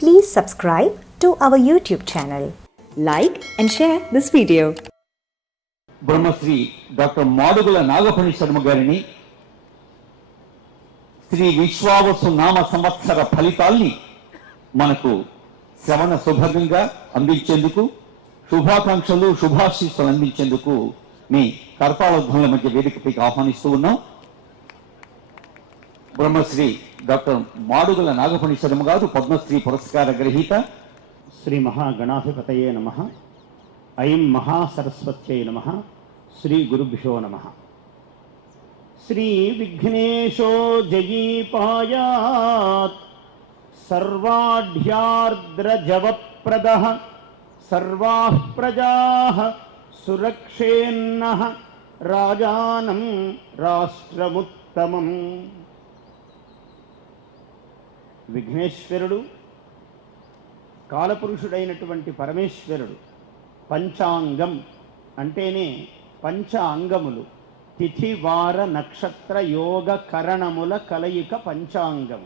Please subscribe to our YouTube channel. Like and share this video. Brahmasri doctor Madugula Nagaphani Sharma గారిని శ్రీ విశ్వావసు నామ సంవత్సర ఫలితాల్ని మనకు శ్రవణ సుభగంగా అందించేందుకు శుభాకాంక్షలు శుభాశీస్సులు అందించేందుకు మీ కర్తాళధ్వనుల మధ్య వేదికపైకి ఆహ్వానిస్తూ ఉన్నాం బ్రహ్మశ్రీ డాక్టర్ మాడుగుల నాగఫణి శర్మ గారు పద్మశ్రీ పురస్కార గ్రహీత. శ్రీ మహాగణాధిపతయే నమ. ఐం మహాసరస్వత్యై నమ. శ్రీ గురుభ్యో నమ. శ్రీ విఘ్నేశో జయీపాయాత్. సర్వాఢ్యార్ద్రజవప్రద. సర్వా ప్రజా సురక్షేన్న. రాజానం రాష్ట్రముత్తమం. విఘ్నేశ్వరుడు కాలపురుషుడైనటువంటి పరమేశ్వరుడు పంచాంగం అంటేనే పంచ అంగములు తిథి వార నక్షత్ర యోగ కరణముల కలయిక పంచాంగం.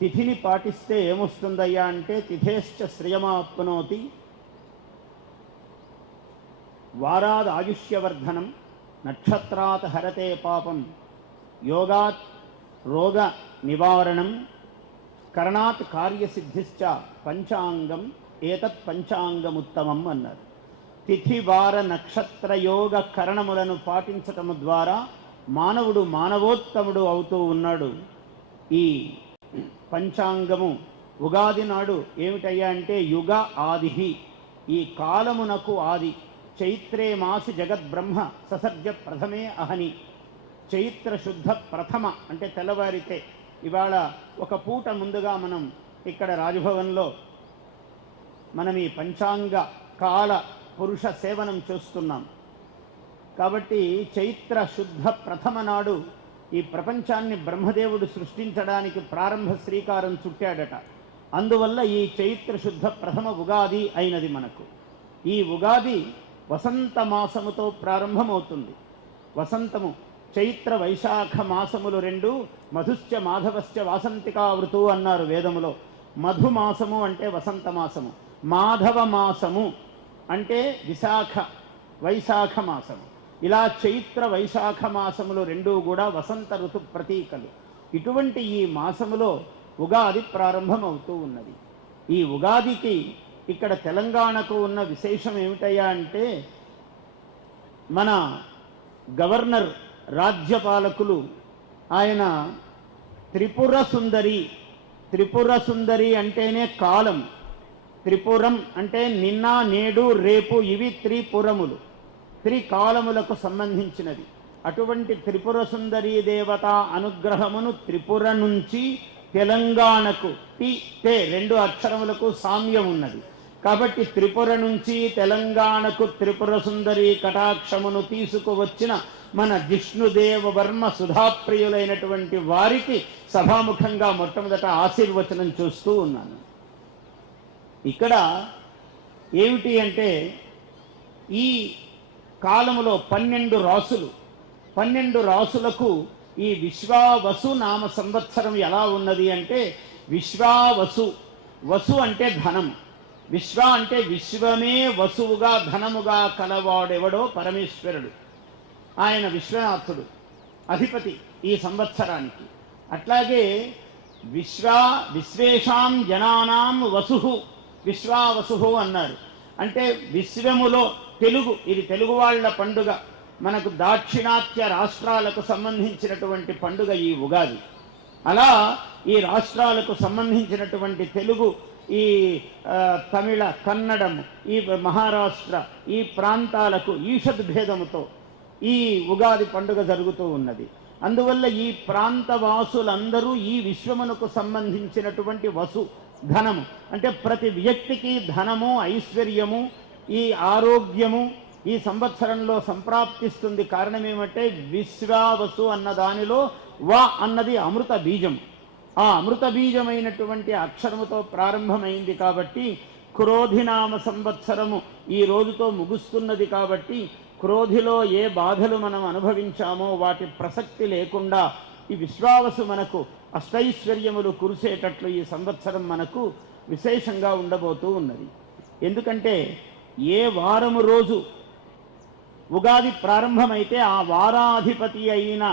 తిథిని పాటిస్తే ఏమొస్తుందయ్యా అంటే తిథేశ్చ శ్రియమాప్నోతి వారాద్ ఆయుష్యవర్ధనం నక్షత్రాత్ హరతే పాపం యోగాత్ రోగ నివారణం కరణాత్ కార్యసిద్ధిశ్చ పంచాంగం ఏతత్ పంచాంగముత్తమం అన్నారు. తిథి వార నక్షత్ర యోగ కరణములను పాటించటము ద్వారా మానవుడు మానవోత్తముడు అవుతూ ఉన్నాడు. ఈ పంచాంగము ఉగాది నాడు ఏమిటయ్యా అంటే యుగ ఆదిహి. ఈ కాలమునకు ఆది. చైత్రే మాసి జగద్బ్రహ్మ ససర్జ ప్రథమే అహని. చైత్ర శుద్ధ ప్రథమ అంటే తెల్లవారితే ఇవాళ ఒక పూట ముందుగా మనం ఇక్కడ రాజభవన్లో మనం ఈ పంచాంగ కాల పురుష సేవనం చేస్తున్నాం. కాబట్టి చైత్ర శుద్ధ ప్రథమ నాడు ఈ ప్రపంచాన్ని బ్రహ్మదేవుడు సృష్టించడానికి ప్రారంభ శ్రీకారం చుట్టాడట. అందువల్ల ఈ చైత్ర శుద్ధ ప్రథమ ఉగాది అయినది మనకు. ఈ ఉగాది వసంత మాసముతో ప్రారంభమవుతుంది. వసంతము చైత్ర వైశాఖ మాసములు రెండు మధుశ్చ మాధవశ్చ వాసంతికావృతు అన్నారు వేదములో. మధు మాసము అంటే వసంత మాసము మాధవ మాసము అంటే విశాఖ వైశాఖ మాసము. ఇలా చైత్ర వైశాఖ మాసములు రెండూ కూడా వసంత ఋతు ప్రతీకలు. ఇటువంటి ఈ మాసములో ఉగాది ప్రారంభమవుతూ ఉన్నది. ఈ ఉగాదికి ఇక్కడ తెలంగాణకు ఉన్న విశేషం ఏమిటయ్యా అంటే మన గవర్నర్ రాజ్యపాలకులు. ఆయన త్రిపుర సుందరి. త్రిపుర సుందరి అంటేనే కాలం. త్రిపురం అంటే నిన్న నేడు రేపు ఇవి త్రిపురములు. త్రికాలములకు సంబంధించినది. అటువంటి త్రిపుర సుందరి దేవత అనుగ్రహమును త్రిపుర నుంచి తెలంగాణకు టి తే రెండు అక్షరములకు సామ్యం ఉన్నది. కాబట్టి త్రిపుర నుంచి తెలంగాణకు త్రిపుర సుందరి కటాక్షమును తీసుకువచ్చిన మన జిష్ణుదేవ వర్మ సుధాప్రియులైనటువంటి వారికి సభాముఖంగా మొట్టమొదట ఆశీర్వచనం చూస్తూ ఉన్నాను. ఇక్కడ ఏమిటి అంటే ఈ కాలములో పన్నెండు రాసులు పన్నెండు రాసులకు ఈ విశ్వావసు నామ సంవత్సరం ఎలా ఉన్నది అంటే విశ్వావసు. వసు అంటే ధనం. విశ్వ అంటే విశ్వమే వసువుగా ధనముగా కలవాడెవడో పరమేశ్వరుడు. ఆయన విశ్వనాథుడు అధిపతి ఈ సంవత్సరానికి. అట్లాగే విశ్వా విశ్వేషాం జనానాం వసు విశ్వావసు అన్నారు. అంటే విశ్వములో తెలుగు ఇది తెలుగు వాళ్ళ పండుగ. మనకు దాక్షిణాత్య రాష్ట్రాలకు సంబంధించినటువంటి పండుగ ఈ ఉగాది. అలా ఈ రాష్ట్రాలకు సంబంధించినటువంటి తెలుగు ఈ తమిళ కన్నడం ఈ మహారాష్ట్ర ఈ ప్రాంతాలకు ఈషద్భేదముతో ఈ ఉగాది పండుగ జరుగుతూ ఉన్నది. అందువల్ల ఈ ప్రాంత వాసులందరూ ఈ విశ్వమునకు సంబంధించినటువంటి వసు ధనము అంటే ప్రతి వ్యక్తికి ధనము ఐశ్వర్యము ఈ ఆరోగ్యము ఈ సంవత్సరంలో సంప్రాప్తిస్తుంది. కారణం ఏమంటే విశ్వావసు అన్న దానిలో వా అన్నది అమృత బీజం. ఆ అమృత బీజమైనటువంటి అక్షరముతో ప్రారంభమైంది కాబట్టి క్రోధినామ సంవత్సరము ఈ రోజుతో ముగుస్తున్నది కాబట్టి క్రోధిలో ఏ బాధలు మనం అనుభవించామో వాటి ప్రసక్తి లేకుండా ఈ విశ్వావసు మనకు అష్టైశ్వర్యములు కురిసేటట్లు ఈ సంవత్సరం మనకు విశేషంగా ఉండబోతూ ఉన్నది. ఎందుకంటే ఏ వారము రోజు ఉగాది ప్రారంభమైతే ఆ వారాధిపతి అయిన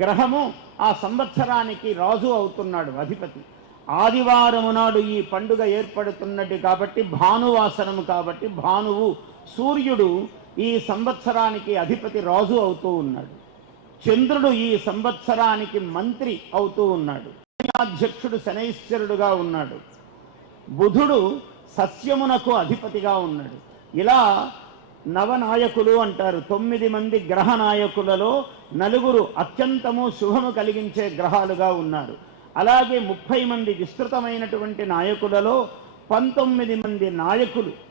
గ్రహము ఆ సంవత్సరానికి రాజు అవుతున్నాడు అధిపతి. ఆదివారము నాడు ఈ పండుగ ఏర్పడుతున్నది కాబట్టి భానువాసనము కాబట్టి భానువు సూర్యుడు ఈ సంవత్సరానికి అధిపతి రాజు అవుతూ ఉన్నాడు. చంద్రుడు ఈ సంవత్సరానికి మంత్రి అవుతూ ఉన్నాడు. అధ్యక్షుడు శనైశ్వరుడుగా ఉన్నాడు. బుధుడు సస్యమునకు అధిపతిగా ఉన్నాడు. ఇలా నవనాయకులు అంటారు. తొమ్మిది మంది గ్రహ నాయకులలో నలుగురు అత్యంతము శుభము కలిగించే గ్రహాలుగా ఉన్నారు. అలాగే ముప్పై మంది విస్తృతమైనటువంటి నాయకులలో పంతొమ్మిది మంది నాయకులు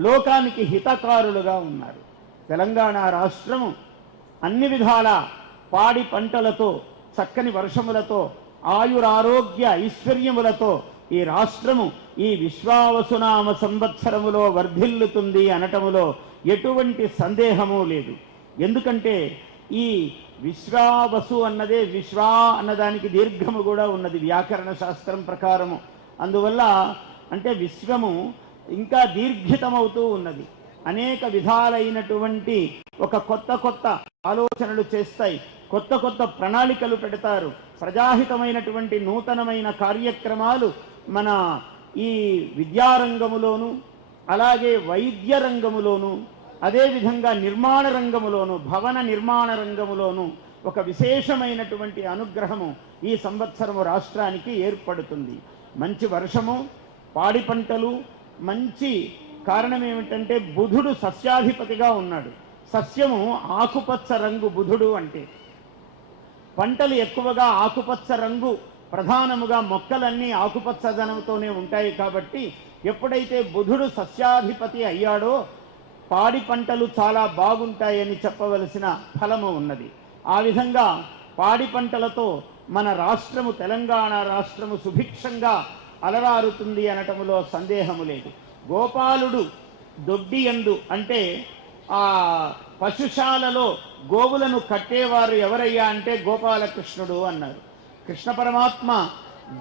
లోకానికి హితకారులుగా ఉన్నారు. తెలంగాణ రాష్ట్రము అన్ని విధాల పాడి పంటలతో చక్కని వర్షములతో ఆయురారోగ్య ఐశ్వర్యములతో ఈ రాష్ట్రము ఈ విశ్వావసునామ సంవత్సరములో వర్ధిల్లుతుంది అనటములో ఎటువంటి సందేహము లేదు. ఎందుకంటే ఈ విశ్వావసు అన్నదే విశ్వా అన్నదానికి దీర్ఘము కూడా ఉన్నది వ్యాకరణ శాస్త్రం ప్రకారము. అందువల్ల అంటే విశ్వము ఇంకా దీర్ఘితమవుతూ ఉన్నది. అనేక విధాలైనటువంటి ఒక కొత్త కొత్త ఆలోచనలు చేస్తాయి. కొత్త కొత్త ప్రణాళికలు పెడతారు. ప్రజాహితమైనటువంటి నూతనమైన కార్యక్రమాలు మన ఈ విద్యారంగములోను అలాగే వైద్య రంగములోను అదేవిధంగా నిర్మాణ రంగములోను భవన నిర్మాణ రంగములోను ఒక విశేషమైనటువంటి అనుగ్రహము ఈ సంవత్సరము రాష్ట్రానికి ఏర్పడుతుంది. మంచి వర్షము పాడి పంటలు మంచి కారణం ఏమిటంటే బుధుడు సస్యాధిపతిగా ఉన్నాడు. సస్యము ఆకుపచ్చ రంగు బుధుడు అంటే. పంటలు ఎక్కువగా ఆకుపచ్చ రంగు ప్రధానముగా మొక్కలన్నీ ఆకుపచ్చదనంతోనే ఉంటాయి కాబట్టి ఎప్పుడైతే బుధుడు సస్యాధిపతి అయ్యాడో పాడి పంటలు చాలా బాగుంటాయని చెప్పవలసిన ఫలము ఉన్నది. ఆ విధంగా పాడి పంటలతో మన రాష్ట్రము తెలంగాణ రాష్ట్రము సుభిక్షంగా అలరారుతుంది అనటములో సందేహము లేదు. గోపాలుడు దొడ్డి ఎందు అంటే ఆ పశుశాలలో గోవులను కట్టేవారు ఎవరయ్యా అంటే గోపాలకృష్ణుడు అన్నారు. కృష్ణ పరమాత్మ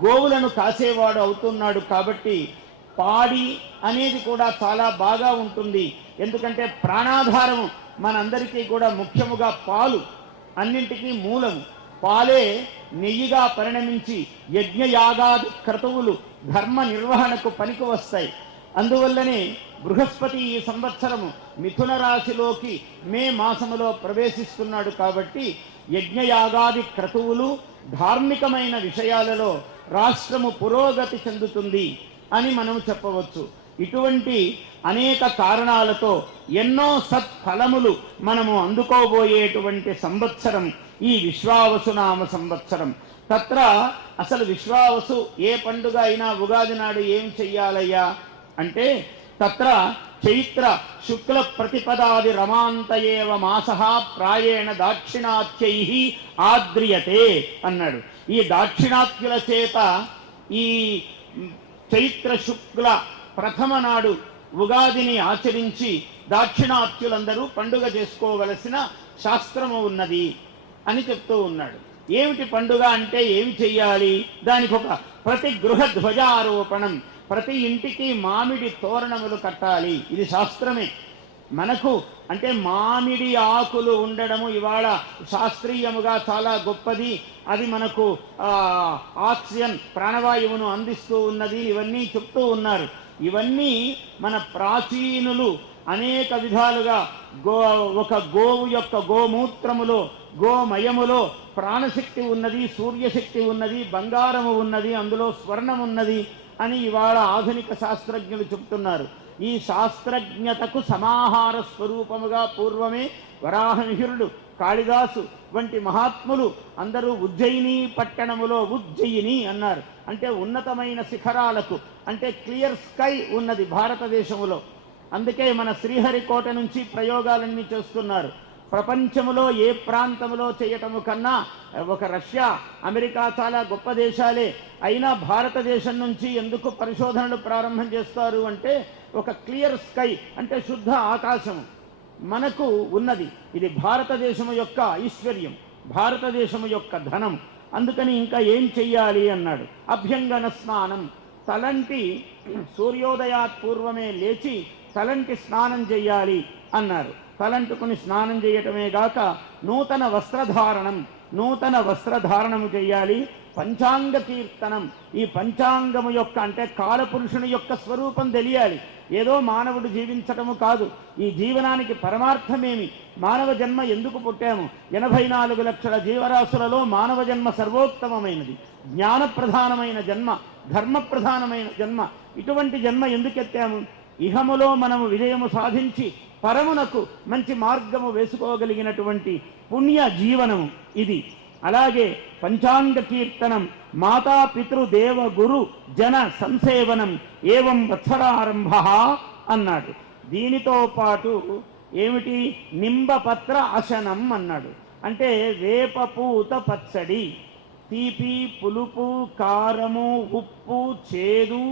గోవులను కాసేవాడు అవుతున్నాడు కాబట్టి పాడి అనేది కూడా చాలా బాగా ఉంటుంది. ఎందుకంటే ప్రాణాధారము మనందరికీ కూడా ముఖ్యముగా పాలు అన్నింటికీ మూలము. పాలే నెయ్యిగా పరిణమించి యజ్ఞయాగాది క్రతువులు ధర్మ నిర్వహణకు పనికి వస్తాయి. అందువల్లనే బృహస్పతి ఈ సంవత్సరము మిథున రాశిలోకి మే మాసములో ప్రవేశిస్తున్నాడు కాబట్టి యజ్ఞయాగాది క్రతువులు ధార్మికమైన విషయాలలో రాష్ట్రము పురోగతి చెందుతుంది అని మనం చెప్పవచ్చు. ఇటువంటి అనేక కారణాలతో ఎన్నో సత్ఫలములు మనము అందుకోబోయేటువంటి సంవత్సరం ఈ విశ్వావసునామ సంవత్సరం. తత్ర అసలు విశ్వావసు ఏ పండుగ అయినా ఉగాది నాడు ఏం చెయ్యాలయ్యా? అంటే తత్ర చైత్ర శుక్ల ప్రతిపదాది రమాంతయేవ మాస ప్రాయేణ దాక్షిణాత్యై ఆద్రియతే అన్నాడు. ఈ దాక్షిణాత్యుల చేత ఈ చైత్ర శుక్ల ప్రథమ నాడు ఉగాదిని ఆచరించి దాక్షిణాత్యులందరూ పండుగ చేసుకోవలసిన శాస్త్రము ఉన్నది. అని చెప్తూ ఉన్నాడు. ఏమిటి పండుగ అంటే ఏమి చెయ్యాలి? దానికి ఒక ప్రతి గృహ ధ్వజారోపణం ప్రతి ఇంటికి మామిడి తోరణములు కట్టాలి. ఇది శాస్త్రమే. మనకు అంటే మామిడి ఆకులు ఉండడము ఇవాళ శాస్త్రీయముగా చాలా గొప్పది. అది మనకు ఆక్సిజన్ ప్రాణవాయువును అందిస్తూ ఉన్నది. ఇవన్నీ చెప్తూ ఉన్నారు. ఇవన్నీ మన ప్రాచీనులు అనేక విధాలుగా గో ఒక గోవు యొక్క గోమూత్రములో గోమయములో ప్రాణశక్తి ఉన్నది సూర్యశక్తి ఉన్నది బంగారము ఉన్నది అందులో స్వర్ణం ఉన్నది అని ఇవాళ ఆధునిక శాస్త్రజ్ఞులు చెబుతున్నారు. ఈ శాస్త్రజ్ఞతకు సమాహార స్వరూపముగా పూర్వమే వరాహమిహిరుడు కాళిదాసు వంటి మహాత్ములు అందరూ ఉజ్జయిని పట్టణములో ఉజ్జయిని అన్నారు. అంటే ఉన్నతమైన శిఖరాలకు అంటే క్లియర్ స్కై ఉన్నది భారతదేశములో. అందుకే మన శ్రీహరికోట నుంచి ప్రయోగాలన్నీ చేస్తున్నారు. ప్రపంచంలో ఏ ప్రాంతంలో చేయటము కన్నా ఒక రష్యా అమెరికా చాలా గొప్ప దేశాలే. అయినా భారతదేశం నుంచి ఎందుకు పరిశోధనలు ప్రారంభం చేస్తారు అంటే ఒక క్లియర్ స్కై అంటే శుద్ధ ఆకాశం మనకు ఉన్నది. ఇది భారతదేశము యొక్క ఐశ్వర్యం భారతదేశము యొక్క ధనం. అందుకని ఇంకా ఏం చెయ్యాలి అన్నాడు. అభ్యంగన స్నానం. తలంటి సూర్యోదయాత్ పూర్వమే లేచి తలంటి స్నానం చేయాలి అన్నారు. తలంటుకుని స్నానం చేయటమే గాక నూతన వస్త్రధారణం నూతన వస్త్రధారణము చేయాలి. పంచాంగ కీర్తనం ఈ పంచాంగము యొక్క అంటే కాలపురుషుని యొక్క స్వరూపం తెలియాలి. ఏదో మానవుడు జీవించటము కాదు. ఈ జీవనానికి పరమార్థమేమి? మానవ జన్మ ఎందుకు పుట్టాము? ఎనభై నాలుగు లక్షల జీవరాశులలో మానవ జన్మ సర్వోత్తమమైనది. జ్ఞాన ప్రధానమైన జన్మ ధర్మ ప్రధానమైన జన్మ. ఇటువంటి జన్మ ఎందుకు ఎత్తాము? ఇహములో మనము విజయము సాధించి పరమునకు మంచి మార్గము వేసుకోగలిగినటువంటి పుణ్య జీవనము ఇది. అలాగే పంచాంగ కీర్తనం మాతా పితృ దేవ గురు జన సంసేవనం ఏవం వత్సరారంభ అన్నాడు. దీనితో పాటు ఏమిటి? నింబపత్ర అశనం అన్నాడు. అంటే వేపపూత పచ్చడి తీపి పులుపు కారము ఉప్పు చేదు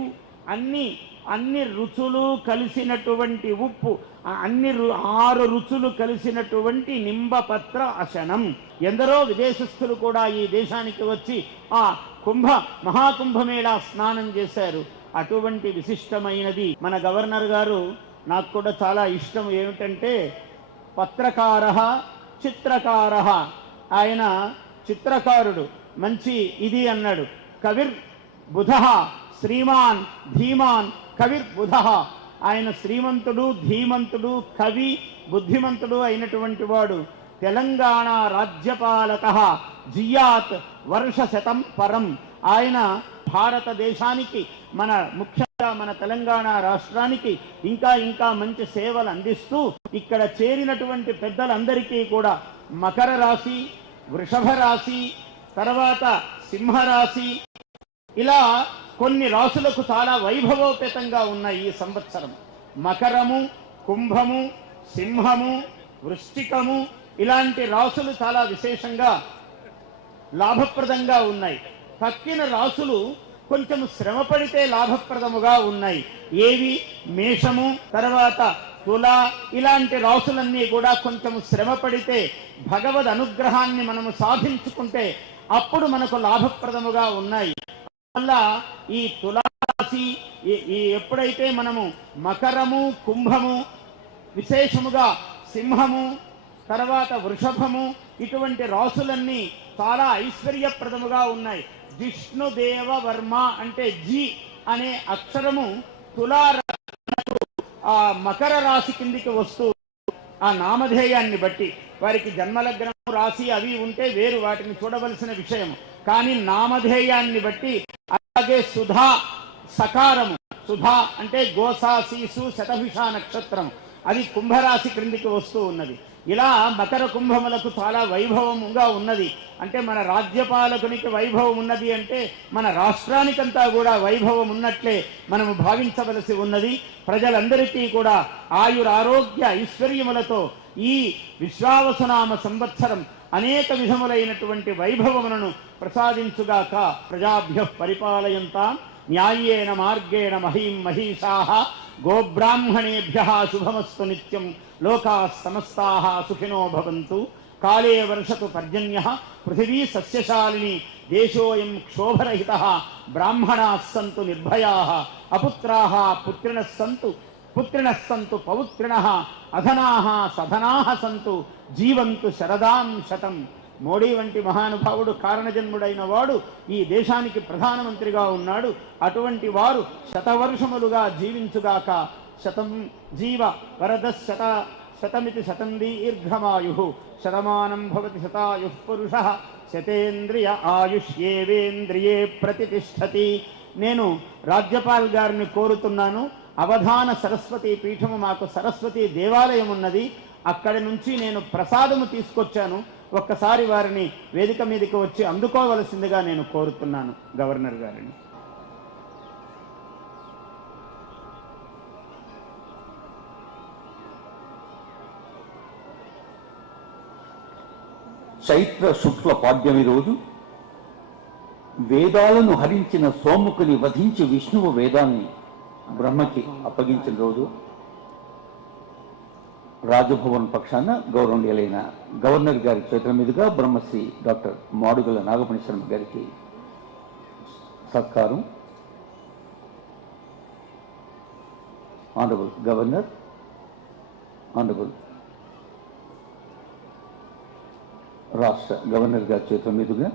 అన్నీ అన్ని రుచులు కలిసినటువంటి ఉప్పు అన్ని రు- ఆరు రుచులు కలిసినటువంటి నింబపత్ర అశనం. ఎందరో విదేశస్థులు కూడా ఈ దేశానికి వచ్చి ఆ కుంభ మహాకుంభమేళా స్నానం చేశారు. అటువంటి విశిష్టమైనది. మన గవర్నర్ గారు నాకు కూడా చాలా ఇష్టం ఏమిటంటే పత్రకార చిత్రకార ఆయన చిత్రకారుడు మంచి ఇది అన్నాడు. కవిర్ బుధ శ్రీమాన్ ధీమాన్ కవిర్ బుధ. ఆయన శ్రీమంతుడు ధీమంతుడు కవి బుద్ధిమంతుడు అయినటువంటి వాడు. తెలంగాణ రాజ్యపాలక జియాత్ వర్ష శతం పరం. ఆయన భారతదేశానికి మన ముఖ్యంగా మన తెలంగాణ రాష్ట్రానికి ఇంకా ఇంకా మంచి సేవలు అందిస్తూ ఇక్కడ చేరినటువంటి పెద్దలందరికీ కూడా మకర రాశి వృషభ రాశి తర్వాత సింహరాశి ఇలా కొన్ని రాసులకు చాలా వైభవోపేతంగా ఉన్నాయి ఈ సంవత్సరం. మకరము కుంభము సింహము వృష్టికము ఇలాంటి రాసులు చాలా విశేషంగా లాభప్రదంగా ఉన్నాయి. తక్కిన రాసులు కొంచెం శ్రమ పడితే లాభప్రదముగా ఉన్నాయి. ఏవి? మేషము తర్వాత తుల ఇలాంటి రాసులన్నీ కూడా కొంచెం శ్రమ పడితే భగవద్ అనుగ్రహాన్ని మనము సాధించుకుంటే అప్పుడు మనకు లాభప్రదముగా ఉన్నాయి. వల్ల ఈ తులాసి ఈ- ఈ ఎప్పుడైతే మనము మకరము కుంభము విశేషముగా సింహము తర్వాత వృషభము ఇటువంటి రాసులన్నీ చాలా ఐశ్వర్యప్రదముగా ఉన్నాయి. జిష్ణుదేవ వర్మ అంటే జి అనే అక్షరము తులా ఆ మకర రాశి కిందికి వస్తూ ఆ నామధేయాన్ని బట్టి వారికి జన్మలగ్నం రాశి అవి ఉంటే వేరు వాటిని చూడవలసిన విషయము. కానీ నామధేయాన్ని బట్టి అలాగే సుధా సకారము. సుధా అంటే గోసా శీసు శతభిష నక్షత్రం. అది కుంభరాశి క్రిందికి వస్తూ ఉన్నది. ఇలా మకర కుంభములకు చాలా వైభవముగా ఉన్నది. అంటే మన రాజ్యపాలకునికి వైభవం ఉన్నది అంటే మన రాష్ట్రానికంతా కూడా వైభవం ఉన్నట్లే మనము భావించవలసి ఉన్నది. ప్రజలందరికీ కూడా ఆయురారోగ్య ఐశ్వర్యములతో ఈ విశ్వావసునామ సంవత్సరం అనేక విధములైనటువంటి వైభవములను ప్రసాదించుగాక ప్రజాభ్య పరిపాలయంతాం న్యాయేన మార్గేణ మహీం మహిషా గోబ్రాహ్మణేభ్య శుభమస్సు నిత్యం లోకా సమస్తా సుఖినో భవంతు. కాళే వర్షతు పర్జన్య పృథివీ సస్యశాలిని దేశోయం క్షోభరహిత బ్రాహ్మణా సంతు నిర్భయా అపుత్రా పుత్రిణ సంతు పుత్రిణ సంతు పౌత్రిణ అధనాహ సధనాహ సంతు జీవంతు శరదాం శతం. మోడీ వంటి మహానుభావుడు కారణజన్ముడైన వాడు ఈ దేశానికి ప్రధానమంత్రిగా ఉన్నాడు. అటువంటి వారు శతవర్షములుగా జీవించుగాక శతం జీవ వరద శత శతమితి శతం దీర్ఘమాయు శతమానం భవతి శతాయు పురుష శతేంద్రియ ఆయుష్యేవేంద్రియే ప్రతిష్టతి నేను రాజ్యపాల్ గారిని కోరుతున్నాను. అవధాన సరస్వతి పీఠము మాకు సరస్వతి దేవాలయం ఉన్నది. అక్కడి నుంచి నేను ప్రసాదము తీసుకొచ్చాను. ఒక్కసారి వారిని వేదిక మీదకి వచ్చి అందుకోవలసిందిగా నేను కోరుతున్నాను గవర్నర్ గారిని. చైత్ర శుక్ల పాడ్యమి రోజు వేదాలను హరించిన సోముకుని వధించి విష్ణువు వేదాన్ని బ్రహ్మకి అప్పగించిన రోజు రాజభవన్ పక్షాన గౌరవనీయులైన గవర్నర్ గారి చేతుల మీదుగా బ్రహ్మశ్రీ డాక్టర్ మాడుగుల నాగమణి శర్మ గారికి సత్కారం. ఆనరబుల్ గవర్నర్ ఆనరబుల్ రాష్ట్ర గవర్నర్ గారి చేతుల మీదుగా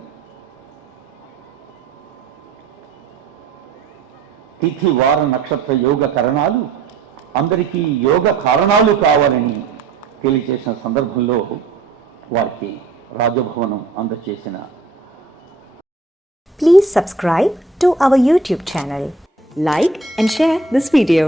తిథి వార నక్షత్ర యోగ కరణాలు అందరికీ యోగ కారణాలు కావాలని తెలియచేసిన సందర్భంలో వారికి రాజభవనం అందచేసిన please subscribe to our YouTube channel like and share this video